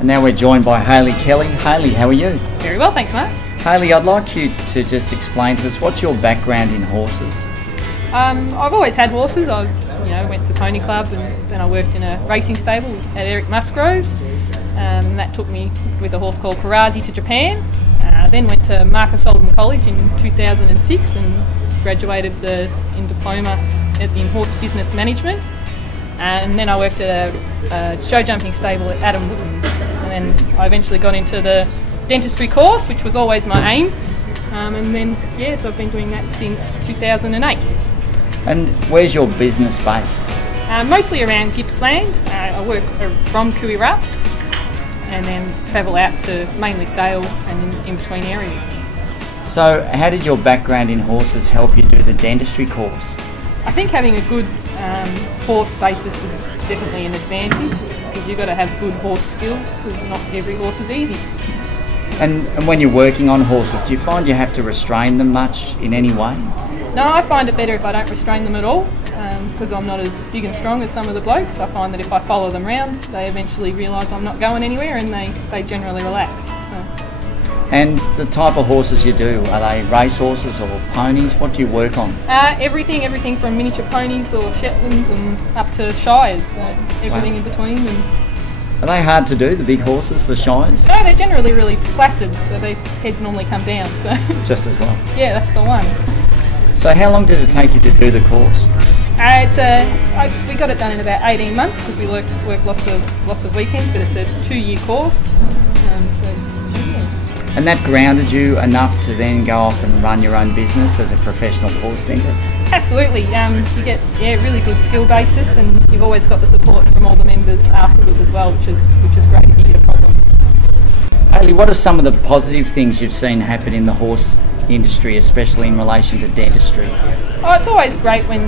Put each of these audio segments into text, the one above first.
And now we're joined by Hayley Kelly. Hayley, how are you? Very well, thanks, Mark. Hayley, I'd like you to just explain to us, what's your background in horses? I've always had horses. I went to pony clubs, and then I worked in a racing stable at Eric Musgrove's. That took me with a horse called Karazi to Japan. Then went to Marcus Oldham College in 2006 and graduated in diploma in horse business management. And then I worked at a show jumping stable at Adam Wootton's. And then I eventually got into the dentistry course, which was always my aim. And then, yes, I've been doing that since 2008. And where's your business based? Mostly around Gippsland. I work from Kuirup and then travel out to mainly Sale and in between areas. So how did your background in horses help you do the dentistry course? I think having a good horse basis is definitely an advantage, because you've got to have good horse skills, because not every horse is easy. And when you're working on horses, do you find you have to restrain them much in any way? No, I find it better if I don't restrain them at all, because I'm not as big and strong as some of the blokes. I find that if I follow them round, they eventually realise I'm not going anywhere, and they generally relax. So. And the type of horses you do, are they race horses or ponies? What do you work on? Everything from miniature ponies or Shetlands and up to Shires, so everything in between. Are they hard to do, the big horses, the Shires? No, they're generally really placid, so their heads normally come down. So just as well? Yeah, that's the one. So how long did it take you to do the course? We got it done in about 18 months, because we work lots of weekends, but it's a 2-year course. And that grounded you enough to then go off and run your own business as a professional horse dentist? Absolutely. You get really good skill basis, and you've always got the support from all the members afterwards as well, which is great if you get a problem. Hayley, what are some of the positive things you've seen happen in the horse industry, especially in relation to dentistry? Oh, it's always great when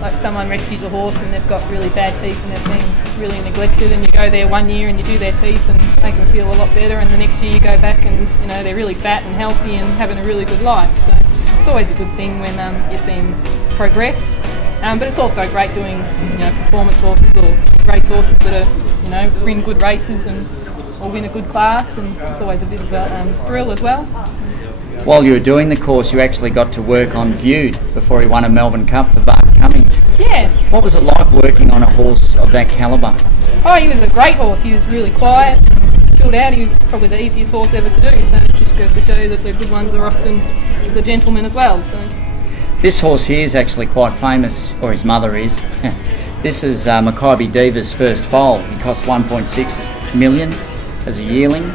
like someone rescues a horse and they've got really bad teeth and they've been really neglected, and you go there 1 year and you do their teeth and make them feel a lot better, and the next year you go back and they're really fat and healthy and having a really good life. So it's always a good thing when you see them progress. But it's also great doing performance horses or race horses that are win good races or win a good class, and it's always a bit of a thrill as well. While you were doing the course, you actually got to work on Viewed before he won a Melbourne Cup for Bart Cummings. Yeah. What was it like working on a horse of that calibre? Oh, he was a great horse. He was really quiet, chilled out. He was probably the easiest horse ever to do, so it just goes to show you that the good ones are often the gentlemen as well. So. This horse here is actually quite famous, or his mother is. This is Makybe Diva's first foal. He cost 1.6 million as a yearling.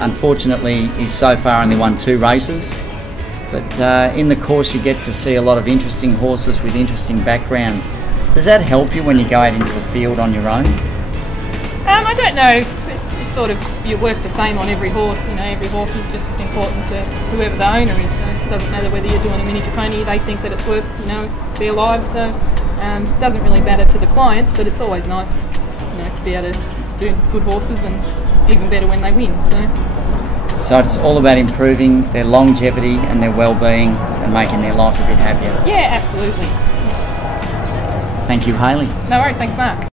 Unfortunately, he's so far only won 2 races, but in the course you get to see a lot of interesting horses with interesting backgrounds. Does that help you when you go out into the field on your own? I don't know. It's just sort of, you work the same on every horse. Every horse is just as important to whoever the owner is. So it doesn't matter whether you're doing a miniature pony; they think that it's worth their lives. So it doesn't really matter to the clients, but it's always nice to be able to do good horses, and even better when they win. So it's all about improving their longevity and their well-being and making their life a bit happier. Yeah, absolutely. Thank you, Hayley. No worries, thanks, Mark.